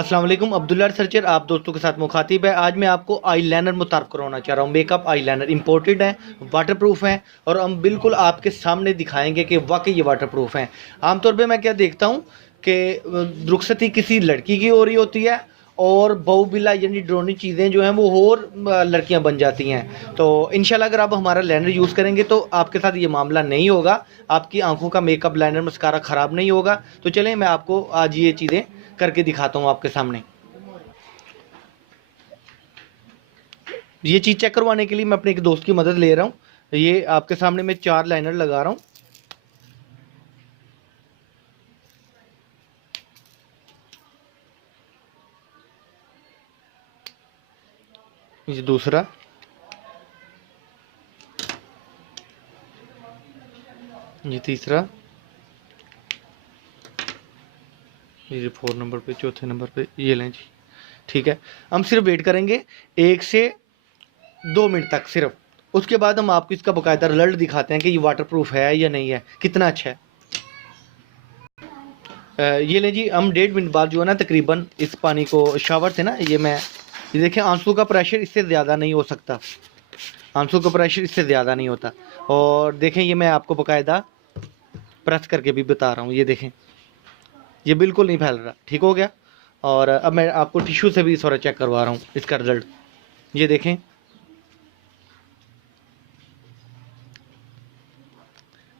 अस्सलाम वालेकुम, अब्दुल्ला रिसर्चर आप दोस्तों के साथ मुखातिब है। आज मैं आपको आई लाइनर मुतारफ़ करवाना चाह रहा हूँ। मेकअप आई लाइनर इम्पोर्टेड है, वाटरप्रूफ है और हम बिल्कुल आपके सामने दिखाएंगे कि वाकई ये वाटरप्रूफ हैं। आमतौर पे मैं क्या देखता हूँ कि रुखसती किसी लड़की की हो रही होती है और बहू बिला यानी ड्रोनी चीज़ें जो हैं वो और लड़कियां बन जाती हैं। तो इंशाल्लाह अगर आप हमारा लाइनर यूज़ करेंगे तो आपके साथ ये मामला नहीं होगा, आपकी आंखों का मेकअप लाइनर मस्कारा ख़राब नहीं होगा। तो चलें मैं आपको आज ये चीज़ें करके दिखाता हूँ आपके सामने। ये चीज़ चेक करवाने के लिए मैं अपने एक दोस्त की मदद ले रहा हूँ। ये आपके सामने मैं 4 लाइनर लगा रहा हूँ। ये दूसरा, ये तीसरा, ये 4 नंबर पे, चौथे नंबर पे ये लें जी। ठीक है, हम सिर्फ वेट करेंगे 1 से 2 मिनट तक सिर्फ। उसके बाद हम आपको इसका बाकायदा रिजल्ट दिखाते हैं कि ये वाटरप्रूफ है या नहीं है, कितना अच्छा है। ये लें जी, हम 1.5 मिनट बाद जो है ना तकरीबन इस पानी को शावर से ना ये देखें, आंसू का प्रेशर इससे ज़्यादा नहीं हो सकता, आंसू का प्रेशर इससे ज़्यादा नहीं होता। और देखें ये मैं आपको बाकायदा प्रेस करके भी बता रहा हूँ, ये देखें ये बिल्कुल नहीं फैल रहा। ठीक हो गया। और अब मैं आपको टिश्यू से भी इस बार चेक करवा रहा हूँ इसका रिजल्ट। ये देखें,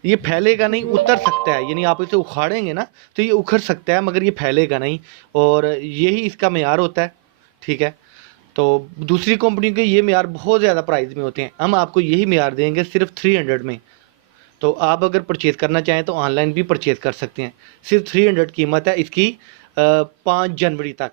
ये फैलेगा नहीं, उतर सकता है, यानी आप इसे उखाड़ेंगे ना तो ये उखड़ सकता है मगर ये फैलेगा नहीं। और यही इसका मेयार होता है। ठीक है, तो दूसरी कंपनी के ये मेयार बहुत ज़्यादा प्राइस में होते हैं, हम आपको यही मेयार देंगे सिर्फ 300 में। तो आप अगर परचेज़ करना चाहें तो ऑनलाइन भी परचेज़ कर सकते हैं। सिर्फ 300 कीमत है इसकी 5 जनवरी तक।